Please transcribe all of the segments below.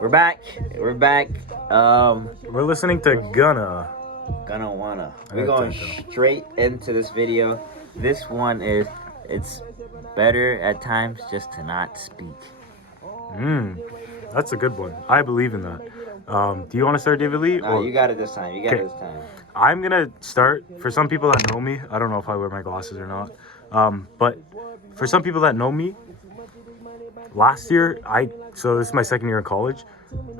We're back. We're back. We're listening to Gonna wanna. We're going Atento. straight into this video. This one it's better at times just to not speak. That's a good one. I believe in that. Do you want to start, David Lee? Nah, you got it this time. You got it Okay. this time. I'm gonna start. For some people that know me, I don't know if I wear my glasses or not. But for some people that know me, last year so this is my second year in college.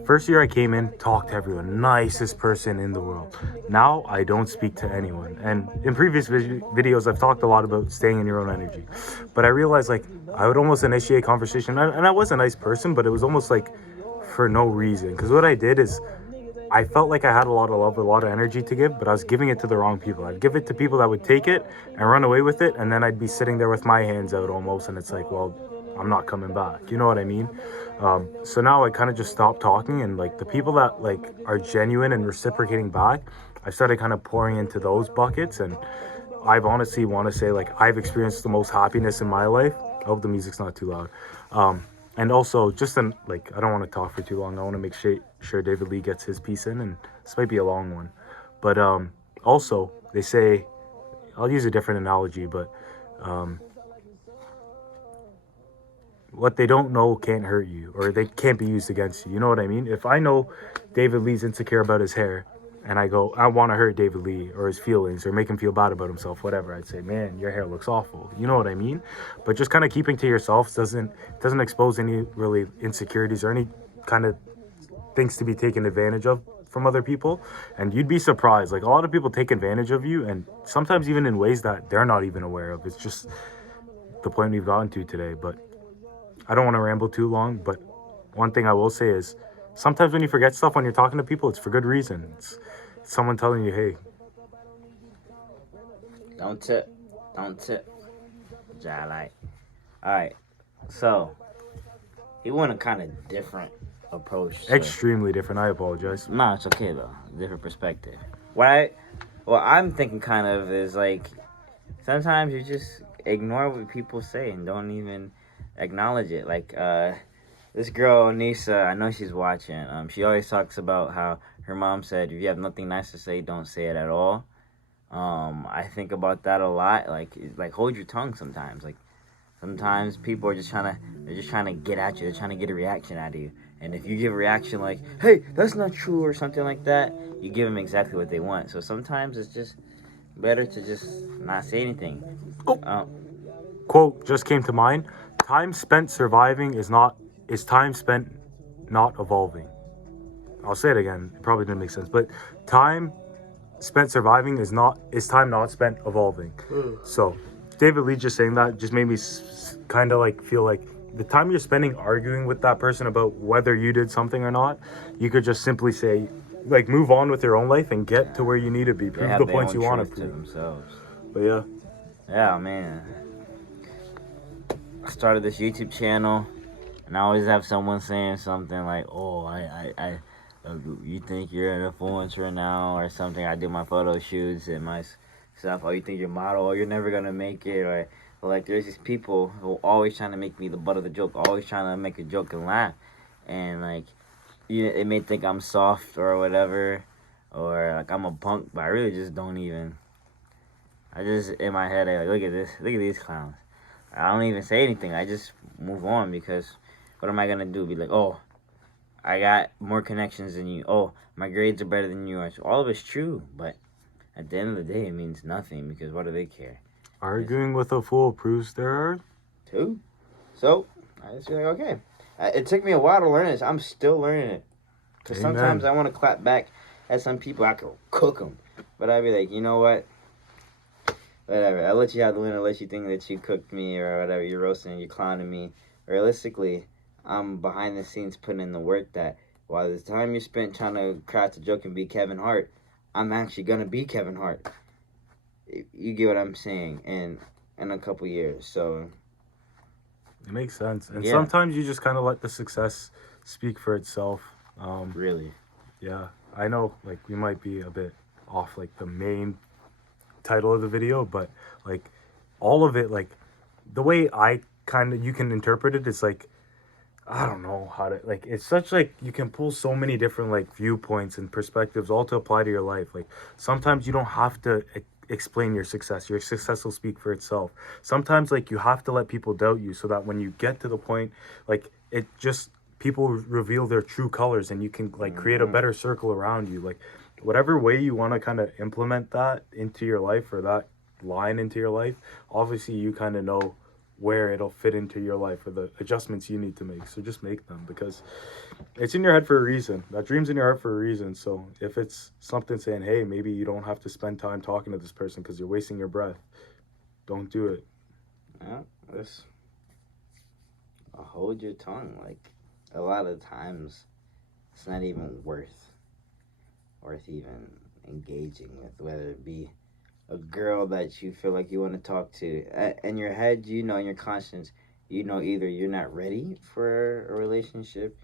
First year I came in, talked to everyone, nicest person in the world. Now I don't speak to anyone. And in previous videos, I've talked a lot about staying in your own energy. But I realized like I would almost initiate conversation, and I was a nice person, but it was almost like for no reason. Because what I did is I felt like I had a lot of love, a lot of energy to give, but I was giving it to the wrong people. I'd give it to people that would take it and run away with it, and then I'd be sitting there with my hands out almost, and it's like, well, I'm not coming back. You know what I mean? So now I kind of just stopped talking, and like the people that like are genuine and reciprocating back, I started kind of pouring into those buckets, and I've honestly want to say like I've experienced the most happiness in my life. I hope the music's not too loud. And also just like I don't want to talk for too long. I want to make sure David Lee gets his piece in, and this might be a long one. But also they say, I'll use a different analogy, but what they don't know can't hurt you, or they can't be used against you. You know what I mean? If I know David Lee's insecure about his hair, and I go, I want to hurt David Lee or his feelings or make him feel bad about himself, whatever, I'd say, man, your hair looks awful. You know what I mean? But just kind of keeping to yourself doesn't expose any really insecurities or any kind of things to be taken advantage of from other people. And you'd be surprised. Like a lot of people take advantage of you, and sometimes even in ways that they're not even aware of. It's just the point we've gotten to today. But I don't want to ramble too long, but one thing I will say is sometimes when you forget stuff when you're talking to people, it's for good reason. It's someone telling you, hey, Don't tip. Like. Alright. So he went a kind of different approach. Extremely different. I apologize. No, it's okay though. Different perspective. What I'm thinking kind of is like sometimes you just ignore what people say and don't even acknowledge it. Like this girl Nisa, I know she's watching. She always talks about how her mom said, "If you have nothing nice to say, don't say it at all." I think about that a lot. Like hold your tongue sometimes. Like sometimes people are just trying to get at you. They're trying to get a reaction out of you. And if you give a reaction like, "Hey, that's not true," or something like that, you give them exactly what they want. So sometimes it's just better to just not say anything. Quote just came to mind. Time spent surviving is time spent not evolving. I'll say it again. It probably didn't make sense. But time spent surviving is time not spent evolving. So David Lee just saying that just made me kind of like feel like the time you're spending arguing with that person about whether you did something or not, you could just simply say, like, move on with your own life and get to where you need to be. Prove the points you want to prove. Themselves. But yeah. Yeah, man. I started this YouTube channel, and I always have someone saying something like, "Oh, you think you're an influencer now or something?" I do my photo shoots and my stuff. "Oh, you think you're a model? Oh, you're never gonna make it." Or like, there's these people who are always trying to make me the butt of the joke, always trying to make a joke and laugh, and like, it may think I'm soft or whatever, or like I'm a punk, but I really just don't even. I just in my head, I like, look at these clowns. I don't even say anything. I just move on because what am I gonna do? Be like, "Oh, I got more connections than you. Oh, my grades are better than yours." All of it's true, but at the end of the day, it means nothing because what do they care? Arguing with a fool proves there are two. So I just feel like, okay. It took me a while to learn this. I'm still learning it. Because sometimes I want to clap back at some people. I could cook them. But I'd be like, you know what? Whatever. I'll let you have the win unless you think that you cooked me or whatever. You're roasting, you're clowning me. Realistically, I'm behind the scenes putting in the work that while the time you spent trying to craft a joke and be Kevin Hart, I'm actually going to be Kevin Hart. You get what I'm saying? In a couple years. So it makes sense. And sometimes you just kind of let the success speak for itself. Really? Yeah. I know, like, we might be a bit off, like, the main title of the video, but, like, all of it, like, the way you can interpret it is, like, I don't know how to, like, it's such, like, you can pull so many different, like, viewpoints and perspectives all to apply to your life. Like, sometimes you don't have to explain your success. Your success will speak for itself. Sometimes, like, you have to let people doubt you so that when you get to the point, like, it just, people reveal their true colors and you can, like, create a better circle around you. Like, whatever way you want to kind of implement that into your life, or that line into your life, obviously you kind of know where it'll fit into your life or the adjustments you need to make. So just make them, because it's in your head for a reason. That dream's in your heart for a reason. So if it's something saying, hey, maybe you don't have to spend time talking to this person because you're wasting your breath, don't do it. Yeah, this. Hold your tongue. Like, a lot of times, it's not even worth even engaging with, whether it be a girl that you feel like you want to talk to. In your head, you know, in your conscience, you know, either you're not ready for a relationship,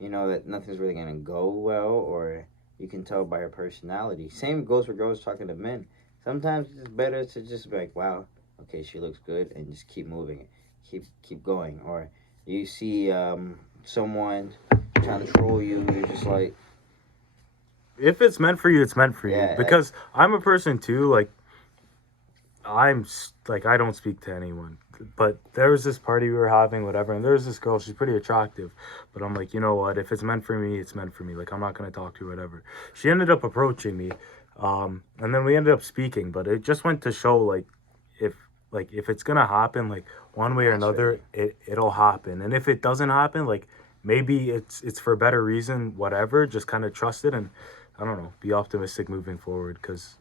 you know that nothing's really gonna go well, or you can tell by her personality. Same goes for girls talking to men. Sometimes it's better to just be like, wow, okay, she looks good, and just keep moving, keep going. Or you see someone trying to troll you, you're just like, If it's meant for you, it's meant for you. yeah, Because I'm a person too, like, I don't speak to anyone. But there was this party we were having, whatever, and there was this girl, she's pretty attractive. But I'm like, you know what? If it's meant for me, it's meant for me. Like, I'm not going to talk to her, whatever. She ended up approaching me, and then we ended up speaking. But it just went to show, if if it's going to happen, like, one way or another, it'll happen. And if it doesn't happen, like, maybe it's for a better reason, whatever. Just kind of trust it and, I don't know, be optimistic moving forward. Because,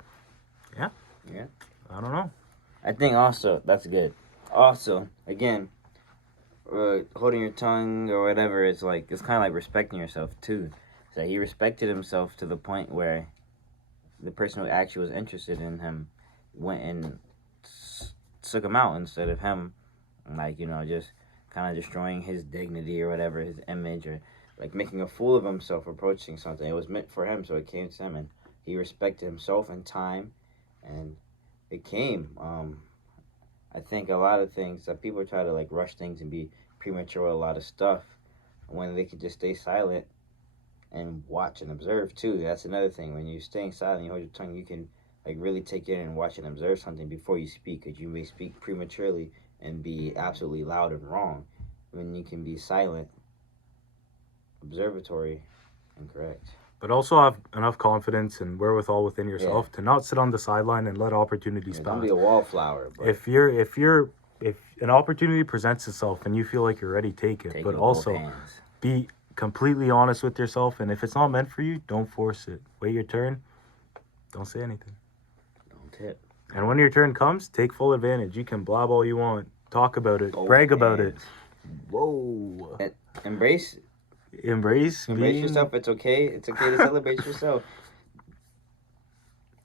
yeah. yeah. I don't know. I think also that's good. Also, again, holding your tongue or whatever, it's like, it's kind of like respecting yourself too. So he respected himself to the point where the person who actually was interested in him went and took him out instead of him, like, you know, just kind of destroying his dignity or whatever, his image, or like making a fool of himself approaching something. It was meant for him, so it came to him, and he respected himself and time, and it came. I think a lot of things that people try to like rush things and be premature with a lot of stuff when they could just stay silent and watch and observe too. That's another thing. When you're staying silent, you hold your tongue, you can like really take in and watch and observe something before you speak, because you may speak prematurely and be absolutely loud and wrong when you can be silent, observatory, and correct. But also have enough confidence and wherewithal within yourself to not sit on the sideline and let opportunities pass. Don't be a wallflower. But If an opportunity presents itself and you feel like you're ready, take it. But also be completely honest with yourself. And if it's not meant for you, don't force it. Wait your turn. Don't say anything. Don't hit. And when your turn comes, take full advantage. You can blab all you want, talk about it, brag about it. Whoa. Embrace yourself. It's okay. It's okay to celebrate yourself.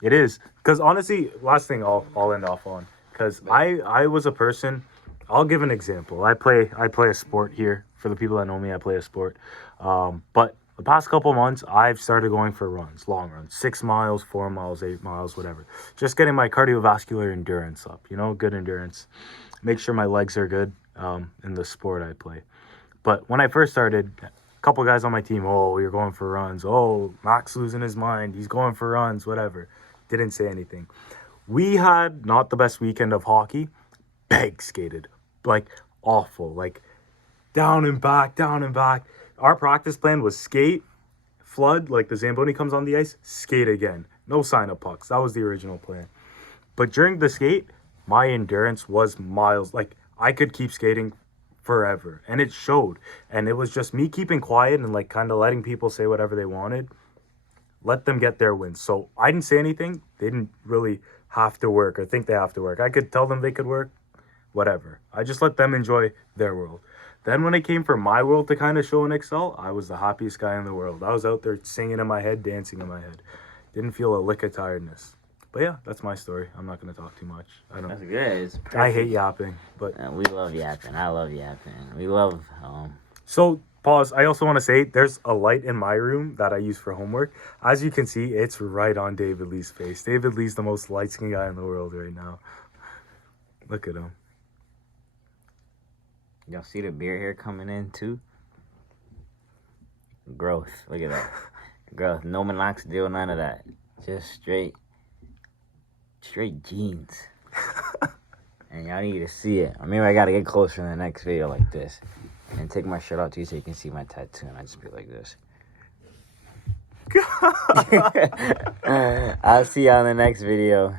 It is. Because honestly, last thing I'll end off on. Because I was a person, I'll give an example. I play a sport here. For the people that know me, I play a sport. But the past couple months, I've started going for runs, long runs, 6 miles, 4 miles, 8 miles, whatever. Just getting my cardiovascular endurance up, good endurance. Make sure my legs are good in the sport I play. But when I first started, a couple guys on my team, oh, you're going for runs. Oh, Mac's losing his mind. He's going for runs, whatever. Didn't say anything. We had not the best weekend of hockey. Peg skated. Like, awful. Like, down and back, down and back. Our practice plan was skate, flood, like the Zamboni comes on the ice, skate again. No sign of pucks. That was the original plan. But during the skate, my endurance was miles. Like, I could keep skating forever. And it showed. And it was just me keeping quiet and, like, kind of letting people say whatever they wanted. Let them get their wins. So I didn't say anything. They didn't really have to work or think they have to work. I could tell them they could work. Whatever. I just let them enjoy their world. Then when it came for my world to kind of show and excel, I was the happiest guy in the world. I was out there singing in my head, dancing in my head. Didn't feel a lick of tiredness. But yeah, that's my story. I'm not going to talk too much. That's good. I hate yapping, but we love yapping. I love yapping. We love. So pause. I also want to say there's a light in my room that I use for homework. As you can see, it's right on David Lee's face. David Lee's the most light-skinned guy in the world right now. Look at him. Y'all see the beard hair coming in too? Growth. Look at that. Growth. No minoxidil, none of that. Just straight jeans. And y'all need to see it. Or maybe I gotta get closer in the next video like this. And take my shirt out too so you can see my tattoo. And I just be like this. I'll see y'all in the next video.